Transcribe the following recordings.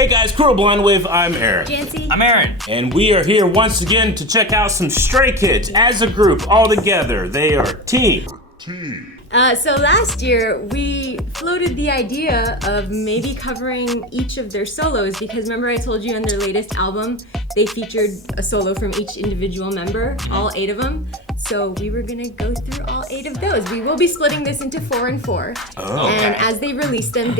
Hey guys, Crew of Blind Wave, I'm Aaron. Janci. I'm Aaron. And we are here once again to check out some Stray Kids as a group, all together. They are Team. So last year, we floated the idea of maybe covering each of their solos because remember I told you on their latest album, they featured a solo from each individual member, all 8 of them. So we were gonna go through all 8 of those. We will be splitting this into 4 and 4. Oh, okay. And as they release them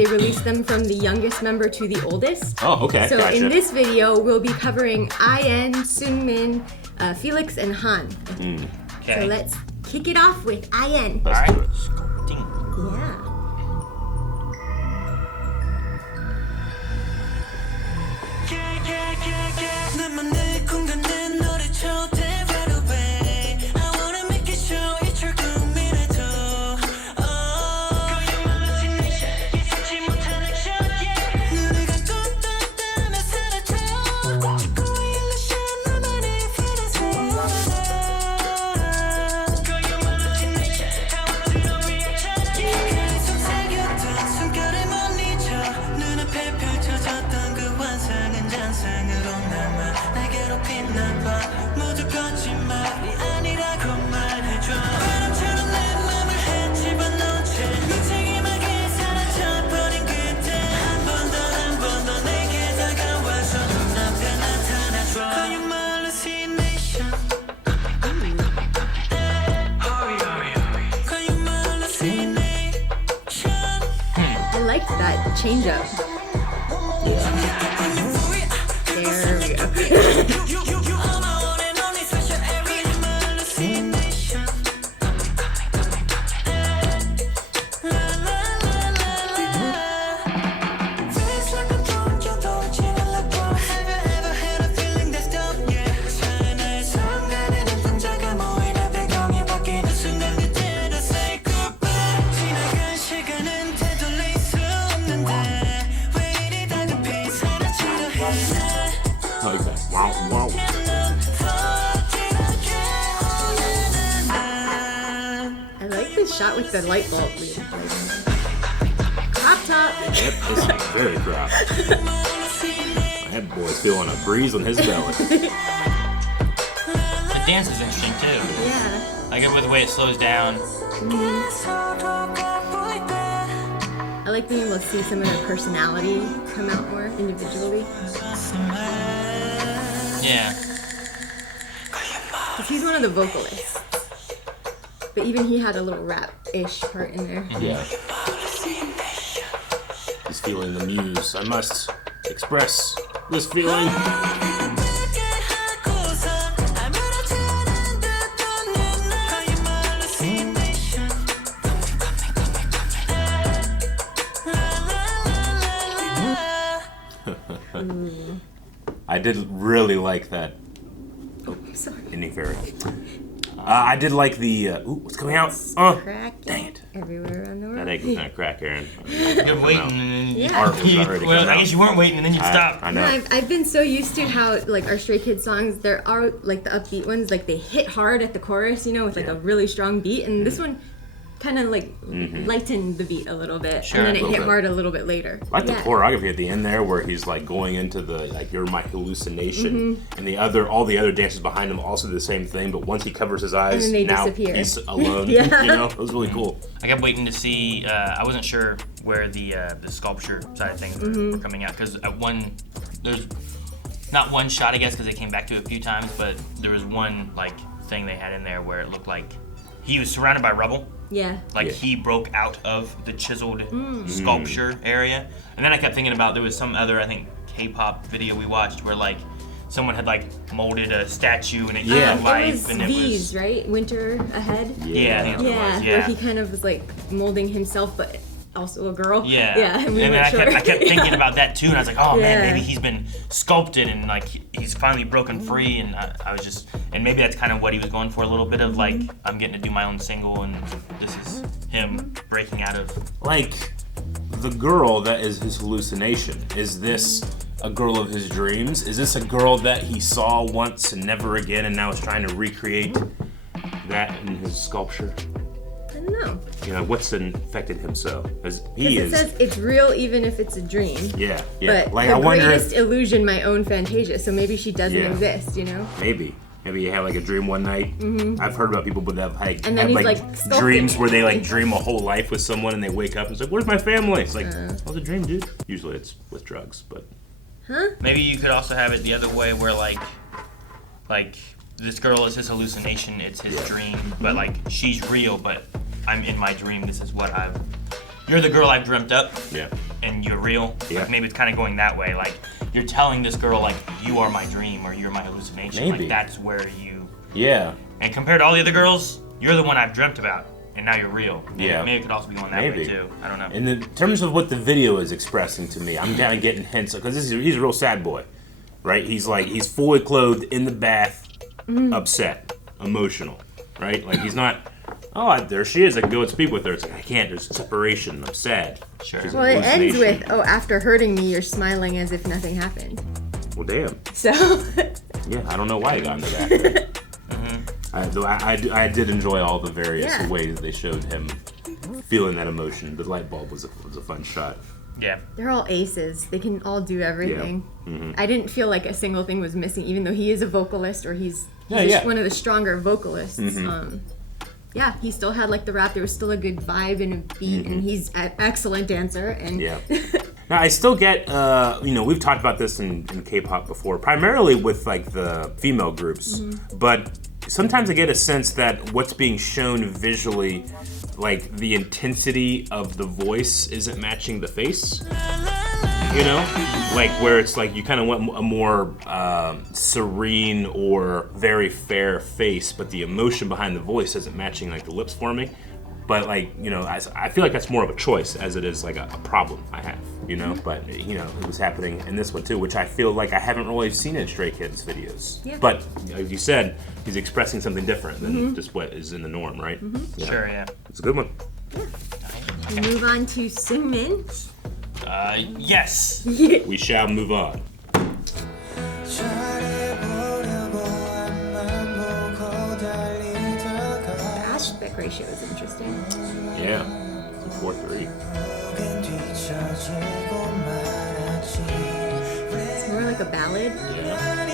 from the youngest member to the oldest. Oh, okay, So gotcha. in this video, we'll be covering IN, Seungmin, Felix, and Han. Okay. So let's kick it off with IN. Let's do it. Yeah. I liked that change up. There we go. Okay. Wow. I like this shot with the light bulb. Crop top. Yep, this is very crap. That boy's feeling a breeze on his belly. The dance is interesting too. Yeah. I get with the way it slows down. I like being able to see some of their personality come out more individually. Yeah. Because he's one of the vocalists. But even he had a little rap-ish part in there. Yeah. He's feeling the muse. I must express this feeling. I did really like that. Oh, sorry. Ending fairy. I did like the. Ooh, what's coming out? Cracking Dang it. everywhere around the world. That egg was gonna crack, Aaron. You're waiting and then Yeah. Art was already well, coming I out. guess you weren't waiting and then you stopped. I No, know. I've been so used to how like our Stray Kids songs, there are like the upbeat ones, like they hit hard at the chorus, you know, with like a really strong beat, and this one kind of like lightened the beat a little bit, Sure. and then it A little hit bit. hard a little bit later. I like the Yeah. choreography at the end there, where he's like going into the like "You're my hallucination," and all the other dancers behind him also do the same thing. But once he covers his eyes, And then they now disappear. he's alone. Yeah. You know, it was really cool. I kept waiting to see. I wasn't sure where the sculpture side of things were coming out because there's not one shot, I guess, because they came back to it a few times, but there was one like thing they had in there where it looked like he was surrounded by rubble. Yeah. Like Yeah. he broke out of the chiseled sculpture area. And then I kept thinking about there was some other, I think, K-pop video we watched where like someone had like molded a statue and it came Yeah. to life. It was and V's, right? Winter Ahead. Yeah, I think that's what it Yeah, was. where Yeah. he kind of was like molding himself, but also a girl. Yeah. Yeah. And we then weren't I sure. kept thinking about that too, and I was like, oh man, Yeah. maybe he's been sculpted and like he's finally broken free, and I was just, and maybe that's kind of what he was going for, a little bit of like, I'm getting to do my own single, and this is him breaking out of. Like, the girl that is his hallucination, is this a girl of his dreams? Is this a girl that he saw once and never again and now is trying to recreate that in his sculpture? I don't know. You know, what's affected him so? As he It is. says it's real even if it's a dream. Yeah. But Like the I wonder. greatest illusion, my own Fantasia. So maybe she doesn't Yeah. exist, you know? Maybe you have like a dream one night. I've heard about people that have like, And then had, he's, like sculpting dreams it. where they like dream a whole life with someone and they wake up and it's like, where's my family? It's like, that was a dream, dude. Usually it's with drugs, but Maybe you could also have it the other way where like this girl is his hallucination, it's his dream, but like she's real, but I'm in my dream. This is what you're the girl I've dreamt up, yeah. and you're real. Yeah. Like maybe it's kind of going that way. Like you're telling this girl like you are my dream or you're my hallucination. Maybe. Like that's where you. Yeah. And compared to all the other girls, you're the one I've dreamt about, and now you're real. Yeah. Maybe it could also be going that way too. I don't know. In terms of what the video is expressing to me, I'm kind of getting hints because he's a real sad boy, right? He's fully clothed in the bath, upset, emotional, right? Like he's not. Oh, there she is. I can go and speak with her. It's like I can't. There's separation. I'm sad. Sure. She's Well, it ends hallucination. with, after hurting me, you're smiling as if nothing happened. Well, damn. So, Yeah, I don't know why he got into that. I did enjoy all the various Yeah. ways they showed him feeling that emotion. The light bulb was a fun shot. Yeah. they're all aces. They can all do everything. Mm-hmm. I didn't feel like a single thing was missing, even though he is a vocalist, or he's Yeah. one of the stronger vocalists. Yeah, he still had like the rap. There was still a good vibe and a beat, and he's an excellent dancer. And Yeah. Now I still get, we've talked about this in K-pop before, primarily with like the female groups, but sometimes I get a sense that what's being shown visually, like the intensity of the voice isn't matching the face. You know, like where it's like you kind of want a more serene or very fair face, but the emotion behind the voice isn't matching like the lips for me. But like, I feel like that's more of a choice as it is like a problem I have, But it was happening in this one too, which I feel like I haven't really seen in Stray Kids videos. Yeah. But as you said, he's expressing something different than just what is in the norm, right? Yeah. Sure. Yeah. It's a good one. we move on to Seungmin. Yes. We shall move on. The aspect ratio is interesting. Yeah. 4-3. It's more like a ballad. Yeah.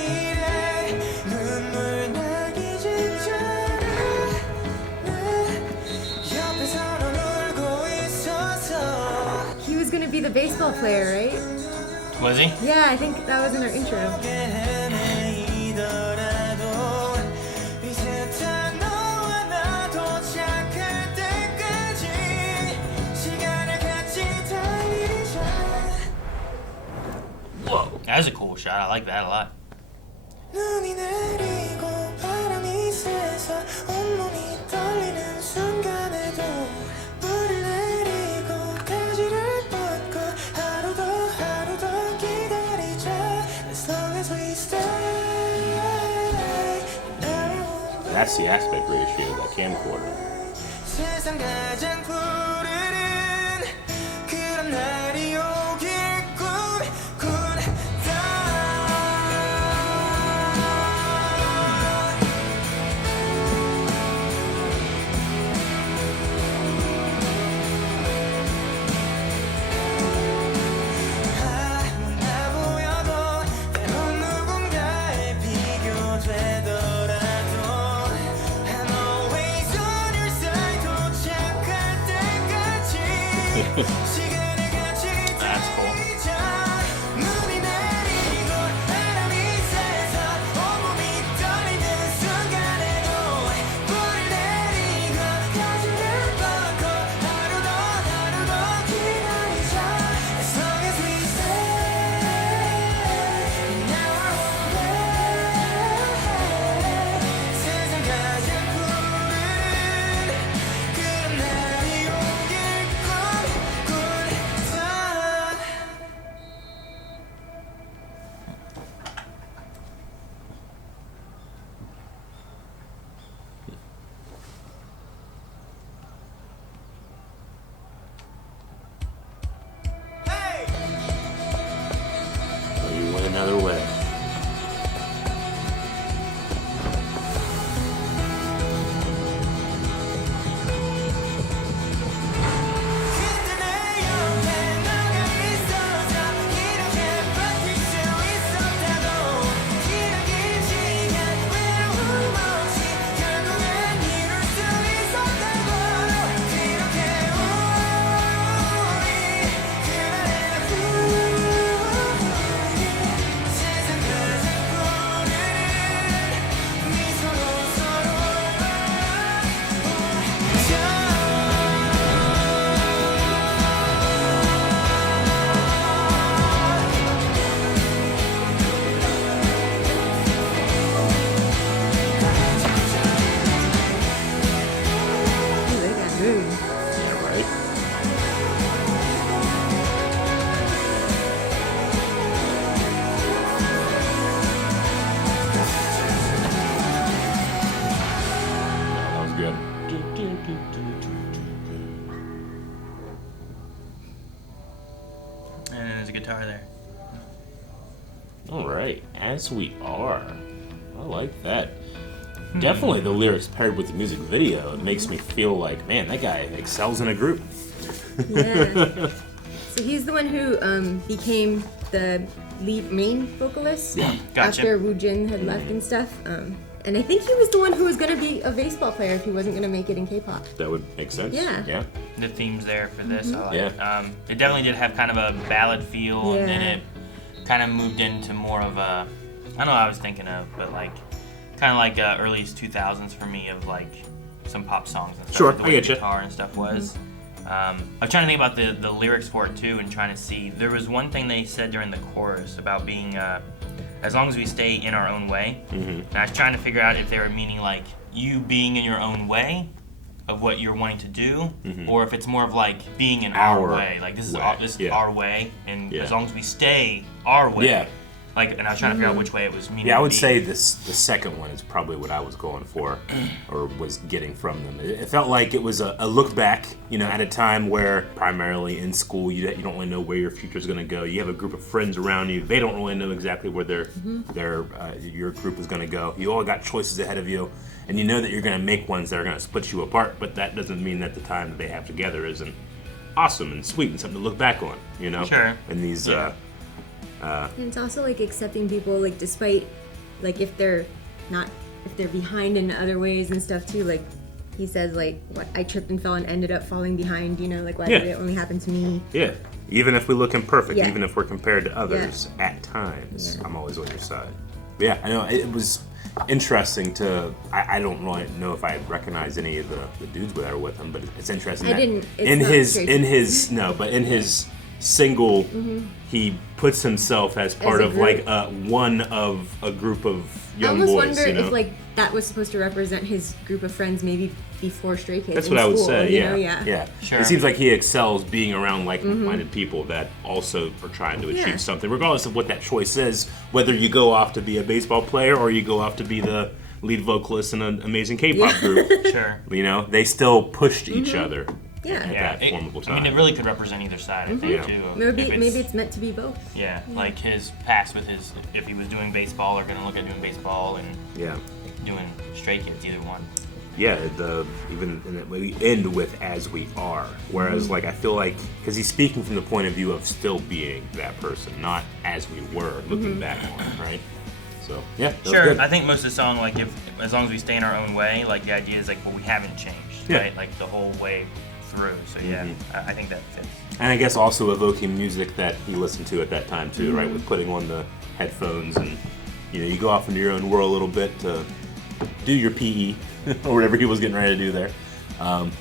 He was gonna be the baseball player, right? Was he? Yeah, I think that was in our intro. Whoa. That was a cool shot. I like that a lot. That's the aspect ratio of that camcorder. 세상 가장 푸르른 그런 날이 오겠군 아무나 보여도 때론 누군가에 비교되더라도 I'm always on your side 도착할 때까지 시간을 같이 All right, As We Are. I like that. Definitely the lyrics paired with the music video, it makes me feel like, man, that guy excels in a group. Yeah. So he's the one who became the main vocalist Gotcha. after Woo Jin had left and stuff. And I think he was the one who was going to be a baseball player if he wasn't going to make it in K-pop. That would make sense. Yeah. Yeah. The themes there for this, I like. Yeah. It definitely did have kind of a ballad feel, and then Yeah. it kind of moved into more of a, I don't know what I was thinking of, but like, kind of like early 2000s for me of like some pop songs and stuff. Sure, like the I way get the you. guitar and stuff was. I was trying to think about the lyrics for it too, and trying to see. There was one thing they said during the chorus about being, as long as we stay in our own way. And I was trying to figure out if they were meaning like you being in your own way of what you're wanting to do, or if it's more of like being in our way. Like this is our way, and as long as we stay our way. Yeah. Like, and I was trying to figure out which way it was meaning. Yeah, I would to be. say the second one is probably what I was going for, or was getting from them. It felt like it was a look back, at a time where primarily in school you don't really know where your future's going to go. You have a group of friends around you; they don't really know exactly where your group is going to go. You all got choices ahead of you, and you know that you're going to make ones that are going to split you apart. But that doesn't mean that the time that they have together isn't awesome and sweet and something to look back on. Sure. And these. And it's also like accepting people, like despite, like if they're behind in other ways and stuff too. Like he says, like, what, I tripped and fell and ended up falling behind. Like why did it only happen to me? Yeah. Even if we look imperfect, Yeah. even if we're compared to others at times, I'm always on your side. But yeah, I know it was interesting to. I don't really know if I recognize any of the dudes that are with him, but it's interesting. I that didn't. It's in not his straight. in his no, but in his single, he puts himself as part a of group. like one of a group of I young almost boys. wonder if like that was supposed to represent his group of friends, maybe before Stray Kids. That's in what I would school, say. you Yeah, know? Yeah. Sure. It seems like he excels being around like-minded people that also are trying to achieve Yeah. something, regardless of what that choice is. Whether you go off to be a baseball player or you go off to be the lead vocalist in an amazing K-pop group, Sure. they still pushed each other. Yeah. At that formidable time. I mean, it really could represent either side, I think, Yeah. too. Maybe it's meant to be both. Yeah, like his past with if he was doing baseball or going to look at doing baseball and Yeah. doing Stray Kids, either one. Yeah, we end with "As We Are," whereas like I feel like because he's speaking from the point of view of still being that person, not as we were looking back on it, right? So yeah, that was Sure, good. I think most of the song, like as long as we stay in our own way, like the idea is like, well, we haven't changed, Yeah. right? Like the whole way through. So yeah, I think that fits. And I guess also evoking music that he listened to at that time too, right? With putting on the headphones and you go off into your own world a little bit to do your PE or whatever he was getting ready to do there,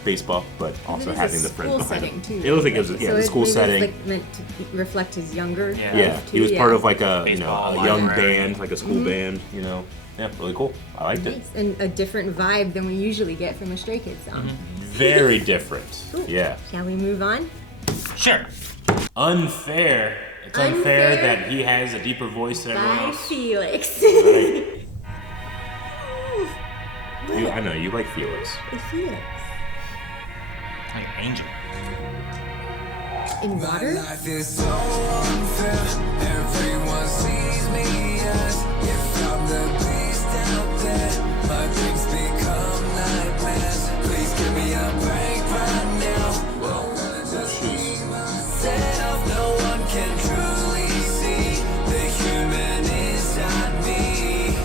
baseball, but also It is having a the friends school behind setting him. too. It looks like it was So the school maybe setting. It's like meant to reflect his younger. Yeah. Yeah, life, he was too, part yeah. of like a Baseball, a young library. band, like a school band. Yeah, really cool. I liked it. Nice. And a different vibe than we usually get from a Stray Kids song. Very different. Cool. Yeah. Shall we move on? Sure. Unfair. It's unfair Unfair. that he has a deeper voice than everyone By else. Felix. Right. I know you like Felix. Felix. Like an angel. In My water? life is so unfair. Everyone sees me as if I'm the beast out there. My dreams become nightmares. Please give me a break right now. Won't wanna just be myself. No one can truly see the human inside me.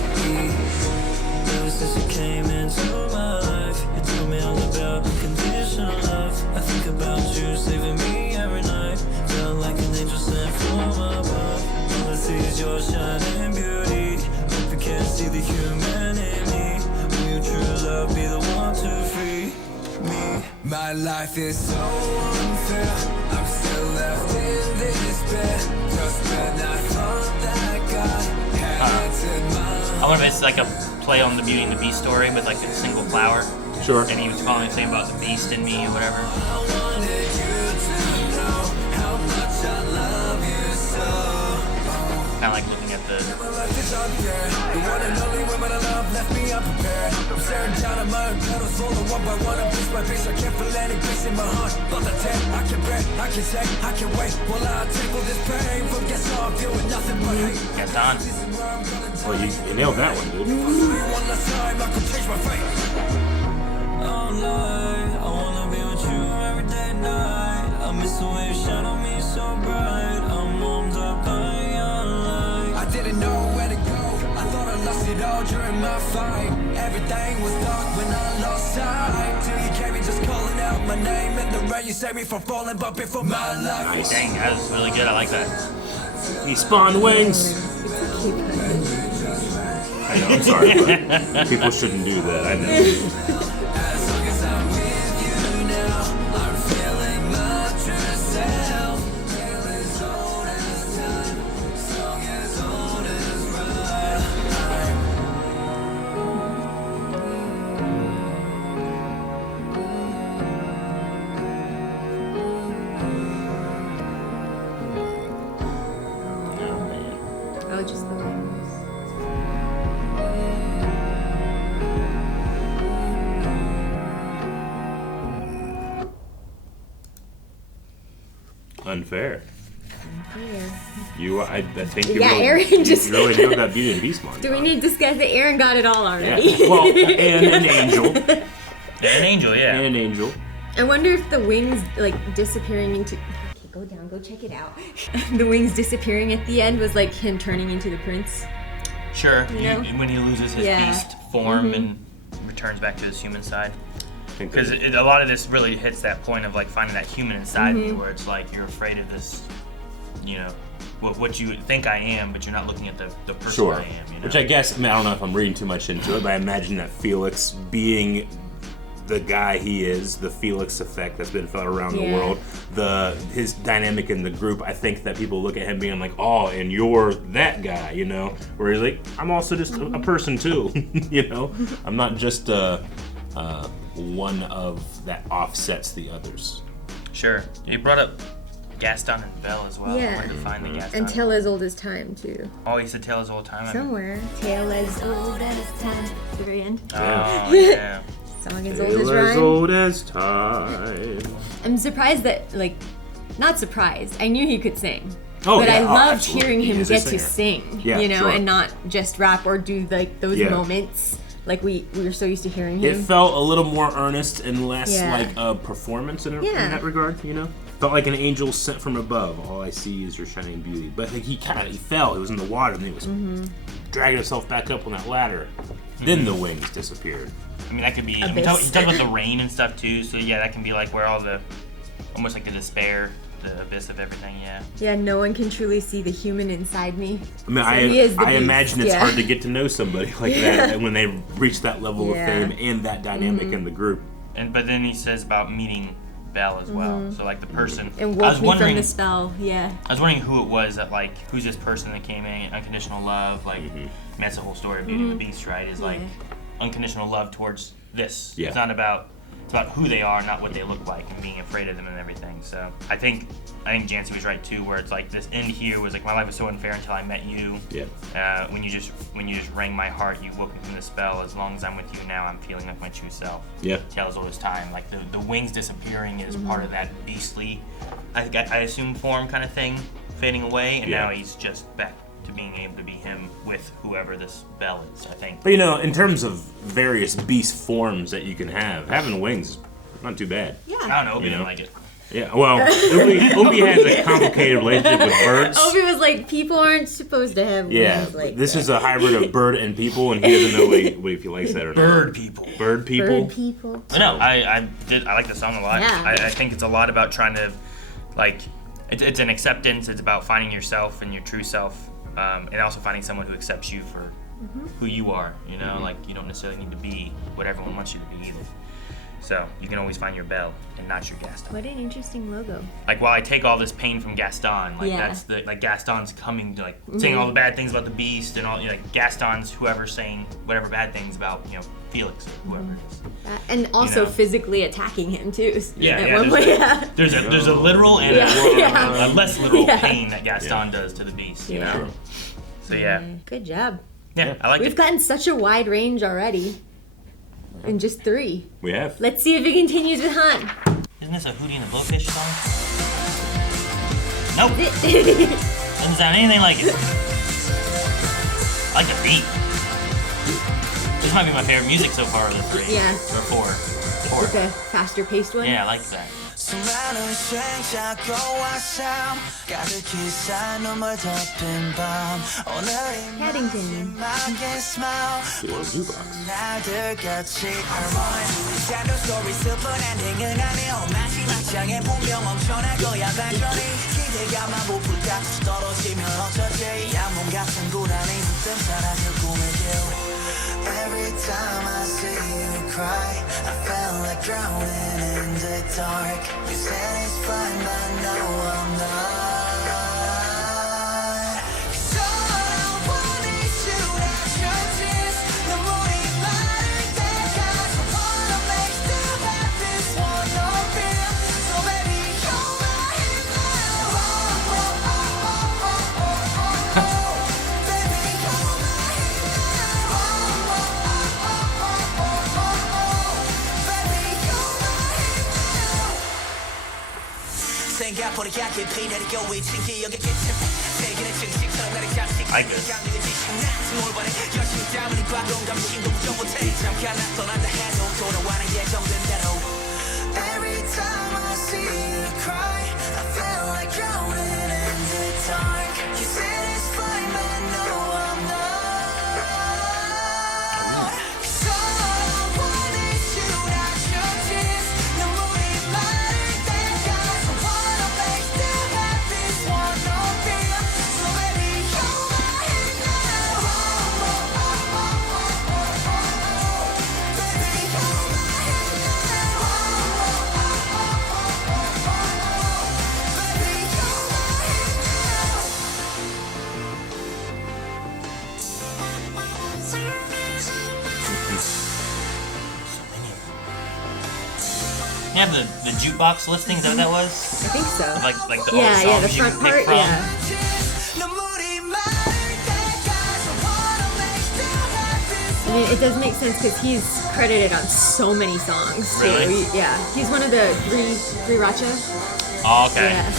Ever since you came into my life, you told me all about unconditional love. I think about you saving me every night. Felt like an angel sent from above. All I see is your shining beauty. Hope you can see the human in me. Will you true love be the one to free me? My life is so unfair. I'm still left in despair. Just when I thought that God had answered my I wonder if it's like a play on the Beauty and the Beast story with like a single flower. Sure. And he was calling saying about the beast in me or whatever. wanted you to know how much I love you so. kind of like looking at the. My life is unfair. The one and only woman I love left me unprepared. I'm staring down at my own petals, falling one by one, and piece by piece. I can't feel any peace in my heart. But the ten, I can bear, I can take, I can wait. While I take all this pain from guess I'm feeling nothing but hate. Gaston. Well, you nailed that one, dude. One last time, I could change my fate. All night, I wanna be with you every day and night. I miss the way you shine on me so bright. I'm warmed up by your light. I didn't know where to go. I thought I lost it all during my fight. Everything was dark when I lost sight. Till you came in just calling out my name. In the rain you saved me from falling, but before my life. Dang, that was really good. I like that. He spawned wings. I know, I'm sorry, but people shouldn't do that. I know. As long as I'm with you now, I'm feeling my true self. Feel as old as time, song as old as rhyme. Oh, just the wings. Unfair. Yeah. I think you Yeah, really, Aaron just- you really nailed that Beauty and the Beast montage. Do we need to discuss that Aaron got it all already? Yeah. Well, and an angel. Yeah, an angel, yeah. And an angel. I wonder if the wings like disappearing into. Okay, go down, go check it out. The wings disappearing at the end was like him turning into the prince. Sure. You know? When he loses his Yeah. beast form and returns back to his human side. I think Because that- a lot of this really hits that point of like finding that human inside me, where it's like you're afraid of this, you know, what you think I am, but you're not looking at the person Sure. I am. You know? Which I guess, I mean, I don't know if I'm reading too much into it, but I imagine that Felix being the guy he is, the Felix effect that's been felt around the Yeah. world, his dynamic in the group, I think that people look at him being like, oh, and you're that guy, you know? Where he's like, I'm also just a person too, you know? I'm not just one of that offsets the others. Sure. You brought up Gaston and Belle as well. Yeah. Where to find the Gaston? And tale as old as time too. Oh, he said tale as old time. Somewhere. Tale as old as time. The very end. Oh, yeah. Song as old as Tale as rhyme. old as time. I'm surprised that, like, not surprised. I knew he could sing. Oh, but yeah. I Oh, loved absolutely. hearing him He is a get to singer. sing, Yeah, you know, sure. and not just rap or do like those Yeah. moments like we were so used to hearing It him. felt a little more earnest and less Yeah. like a performance in Yeah. that regard, you know? Felt like an angel sent from above. All I see is your shining beauty. But like he fell. He was in the water and he was dragging himself back up on that ladder. Then the wings disappeared. I mean, that could be. I mean, Abyss. he talked about the rain and stuff too. So yeah, that can be like where all the, almost like the despair, the abyss of everything. Yeah. Yeah, no one can truly see the human inside me. I mean, So he is the I beast, imagine it's yeah. hard to get to know somebody like that and when they reach that level Yeah. of fame and that dynamic in the group. But then he says about meeting Belle as well. So like the person. And I was woke me from wondering. the spell, yeah. I was wondering who it was that like who's this person that came in, unconditional love, like I mean, that's the whole story of Beauty and the Beast, right? Is like unconditional love towards this. Yeah. It's not about who they are, not what they look like, and being afraid of them and everything. So I think Janci was right too, where it's like this end here was like my life was so unfair until I met you. Yeah. When you just rang my heart, you woke me from the spell. As long as I'm with you now, I'm feeling like my true self. Yeah. Tale as old as time. Like the wings disappearing is part of that beastly, I assume form kind of thing, fading away, and Yeah. now he's just back to being able to be him with whoever this Belle is, I think. But you know, in terms of various beast forms that you can have, having wings is not too bad. I don't know, Obi You didn't know? like it. Yeah, well, Obi has a complicated relationship with birds. Obi was like, people aren't supposed to have Yeah, wings like this that. is a hybrid of bird and people, and he doesn't know if he likes that or not. Bird people. Bird people. Bird people. But no, I like the song a lot. Yeah. I think it's a lot about trying to, like, it's an acceptance. It's about finding yourself and your true self, and also finding someone who accepts you for who you are. You know, like you don't necessarily need to be what everyone wants you to be either. So you can always find your Belle and not your Gaston. What an interesting logo. Like while I take all this pain from Gaston, like Yeah. that's the like Gaston's coming to like saying all the bad things about the Beast and all, you know, like Gaston's whoever's saying whatever bad things about, you know, Felix or whoever it is. And also know. physically attacking him too. Yeah, at yeah, one point, yeah. There's a literal and Yeah. a less literal Yeah. pain that Gaston does to the Beast, you Yeah. know? So yeah, Good job. yeah, I like We've it. gotten such a wide range already. In just 3. We have. Let's see if it continues with Hunt. Isn't this a Hootie and the Blowfish song? Nope. Doesn't sound anything like it. I like the beat. This might be my favorite music so far of the 3. Yeah. Or 4. With the faster paced one. Yeah, I like that. 수많은 생각과 삶 가득히 쌓인 눈물 덮인 밤 오늘이 Paddington. 마지막에 smile Little jukebox. 날들 같이 Shadow story 슬픈 엔딩은 아니오 마지막 장에 분명 엄청날 거야 반전이 기대감만 부풀다 떨어지면 어쩌지 양몸 같은 불안이 묻든 사라질 꿈에게 Every time I see you cry I feel like drowning in the dark You said it's fine but no I'm not Cause all I want is you not your tears 눈물이 마를 때까지 wanna make still have this one no fear So baby you're my hero Baby you're my 생각보다 깊이 내리고 있지 기억의 끝은 세계는 증식처럼 나를 잠시 I good. 뭘 바래 열심히 땀을 과동감 신도 부정 못해 잠깐 떠난다 해도 돌아와는 예정된 대로 Every time I see you cry I feel like drowning in the dark You said it's fine but no I'm not Cause all I want is you not your tears 눈물이 마를 때까지 wanna make still have this one no fear So baby you're my hero Baby you're my Baby you're You have the jukebox listing, is that what that was? I think so. Like the Yeah, old yeah, the songs you front can pick part, from? yeah. I mean, it does make sense because he's credited on so many songs. Too. Really? Yeah, he's one of the three Racha. Oh, okay. Yeah.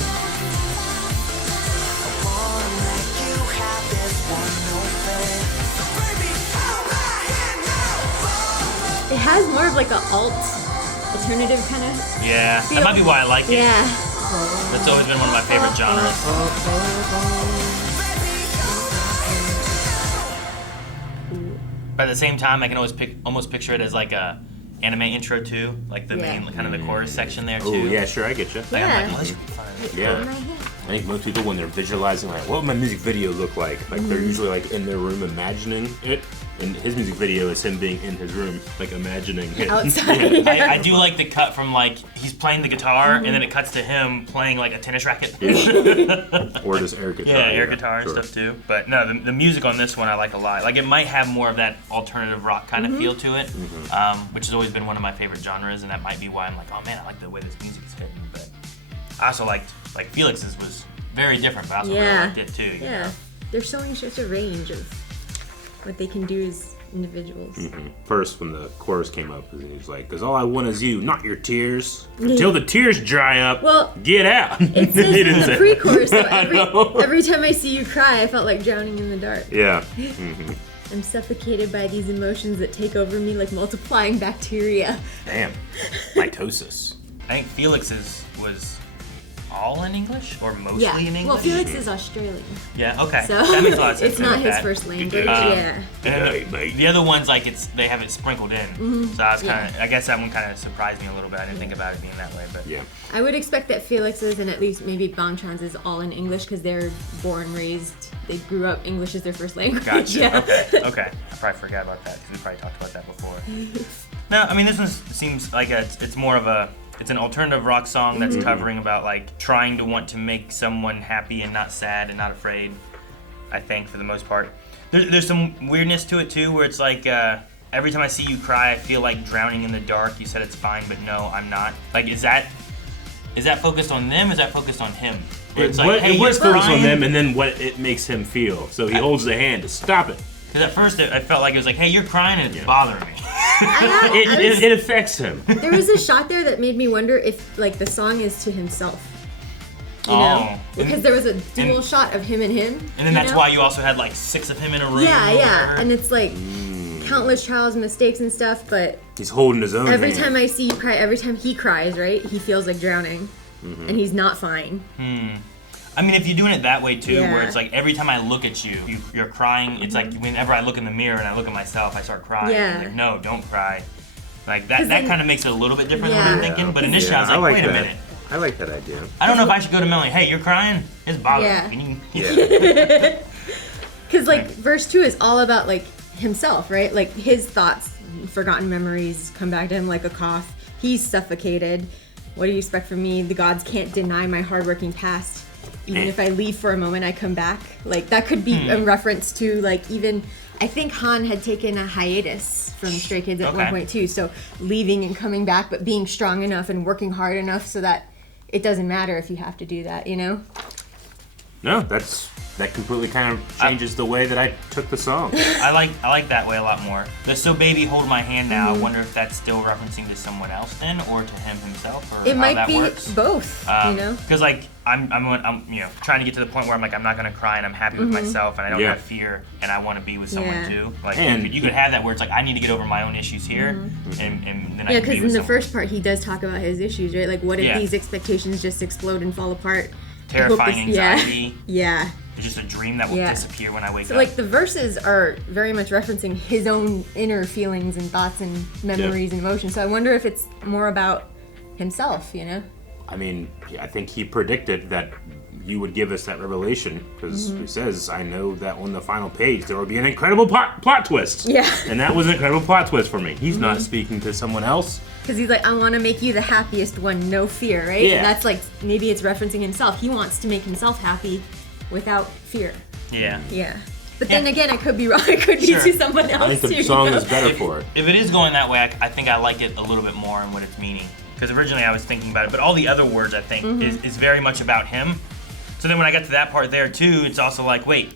It has more of like a alternative kind of. Yeah, that might be why I like it. Yeah. That's always been one of my favorite genres. But at the same time, I can always almost picture it as like a anime intro too, like the Yeah. main kind of the chorus section there too. Oh, yeah, sure, I get you. Like, I'm Yeah. like, well, this should be fun. Yeah. I think most people, when they're visualizing, like, what would my music video look like? Like, they're usually, like, in their room imagining it. And his music video is him being in his room, like, imagining it. Outside. I do like the cut from like he's playing the guitar and then it cuts to him playing like a tennis racket. Or just air guitar. Yeah, air guitar and sure. stuff too. But no, the music on this one I like a lot. Like it might have more of that alternative rock kind of feel to it, which has always been one of my favorite genres, and that might be why I'm like, oh man, I like the way this music is hitting. But I also liked like Felix's was very different, but I also really Yeah. liked it too. you Yeah. know? They're showing such a range of what they can do as individuals. First, when the chorus came up, he's like, because all I want is you, not your tears. Until the tears dry up, Well, get out. it says He in didn't the say- pre-chorus though, I know. every time I see you cry, I felt like drowning in the dark. Yeah. I'm suffocated by these emotions that take over me like multiplying bacteria. Damn. Mitosis. I think Felix's was all in English or mostly Yeah. in English. Well, Felix is Australian, Yeah. Okay. so That makes a lot of sense. it's not with his that. first language. job. Yeah. And then Hey, mate. the other ones, like they have it sprinkled in. So I was kind of, Yeah. I guess that one kind of surprised me a little bit. I didn't think about it being that way, but Yeah. I would expect that Felix's and at least maybe Bangchan's is all in English because they're born, raised, they grew up English is their first language. gotcha. Yeah. Okay. I probably forgot about that because we probably talked about that before. No, I mean this one seems like it's more of it's an alternative rock song that's covering about like trying to want to make someone happy and not sad and not afraid. I think for the most part, there's some weirdness to it too, where it's like every time I see you cry, I feel like drowning in the dark. You said it's fine, but no, I'm not. Like, is that focused on them? Or is that focused on him? Where it's like, hey, it was you're focused on crying. them, and then what it makes him feel. So he holds the hand to stop it. Because at first I felt like it was like, hey, you're crying and it's bothering me. It affects him. There was a shot there that made me wonder if like the song is to himself. You know? Oh. Because there was a dual shot of him and him. And then that's why you also had like 6 of him in a room. Yeah, or yeah. whatever. And it's like countless trials and mistakes and stuff, but He's holding his own every hand. time I see you cry, every time he cries, right, he feels like drowning. And he's not fine. I mean, if you're doing it that way too, Yeah. where it's like every time I look at you, you're crying. It's like whenever I look in the mirror and I look at myself, I start crying. Yeah. Like, no, don't cry. Like that 'Cause then- kind of makes it a little bit different than what I'm Yeah. thinking. But initially I was Yeah, like, wait a that. minute. I like that idea. I don't know if I should go to Melanie. Hey, you're crying? It's bothering Yeah. me. Yeah. Because like verse 2 is all about like himself, right? Like his thoughts, forgotten memories come back to him like a cough. He's suffocated. What do you expect from me? The gods can't deny my hardworking past. Even if I leave for a moment, I come back. Like that could be a reference to like even I think Han had taken a hiatus from Stray Kids at one point too. So leaving and coming back, but being strong enough and working hard enough so that it doesn't matter if you have to do that, you know? No, that completely kind of changes the way that I took the song. I like that way a lot more. The So Baby Hold My Hand Now, I wonder if that's still referencing to someone else then, or to him himself, or It how might that be works. both, you know? Because like I'm you know trying to get to the point where I'm like I'm not gonna cry and I'm happy with myself and I don't Yeah. have fear and I want to be with someone Yeah. too. Like And- you could have that where it's like I need to get over my own issues here and then I Yeah, can be because with in the someone. first part he does talk about his issues, right? Like, what if Yeah. these expectations just explode and fall apart? I hope Terrifying this- anxiety. Yeah. It's just a dream that will Yeah. disappear when I wake So up. like the verses are very much referencing his own inner feelings and thoughts and memories and emotions. So I wonder if it's more about himself, you know? I mean, I think he predicted that you would give us that revelation because he says, I know that on the final page there will be an incredible plot twist. Yeah. And that was an incredible plot twist for me. He's not speaking to someone else. Because he's like, I want to make you the happiest one, no fear, right? Yeah. And that's like, maybe it's referencing himself. He wants to make himself happy without fear. yeah. Yeah. But then again, I could be wrong. It could be Sure. to someone else I think the too. song you know? is better for it. If it is going that way, I think I like it a little bit more in what it's meaning. Because originally I was thinking about it, but all the other words I think is very much about him. So then when I got to that part there too, it's also like, wait,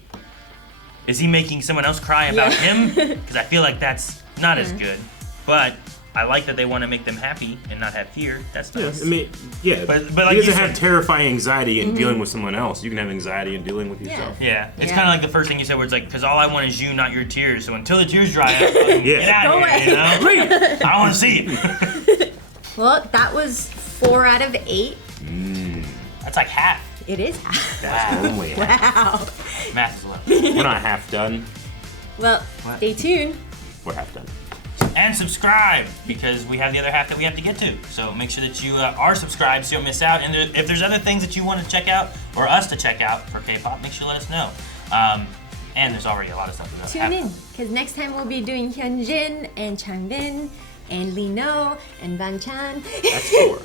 is he making someone else cry about him? Because I feel like that's not as good. But I like that they want to make them happy and not have fear. That's Yeah, nice. I mean, yeah. But like he you doesn't said- have terrifying anxiety in dealing with someone else. You can have anxiety in dealing with yourself. Yeah, it's Yeah. kind of like the first thing you said, where it's like, because all I want is you, not your tears. So until the tears dry up, get out Go of here, away. you know? I don't want to see it. Well, that was 4 out of 8. That's like half. It is half. That's only half. Wow. Math is low. We're not half done. Well, stay tuned. We're half done. And subscribe, because we have the other half that we have to get to. So make sure that you are subscribed so you don't miss out. And if there's other things that you want to check out, or us to check out for K-pop, make sure to let us know. And there's already a lot of stuff. That Tune in, because next time we'll be doing Hyunjin and Changbin and Lino and Banchan. That's 4.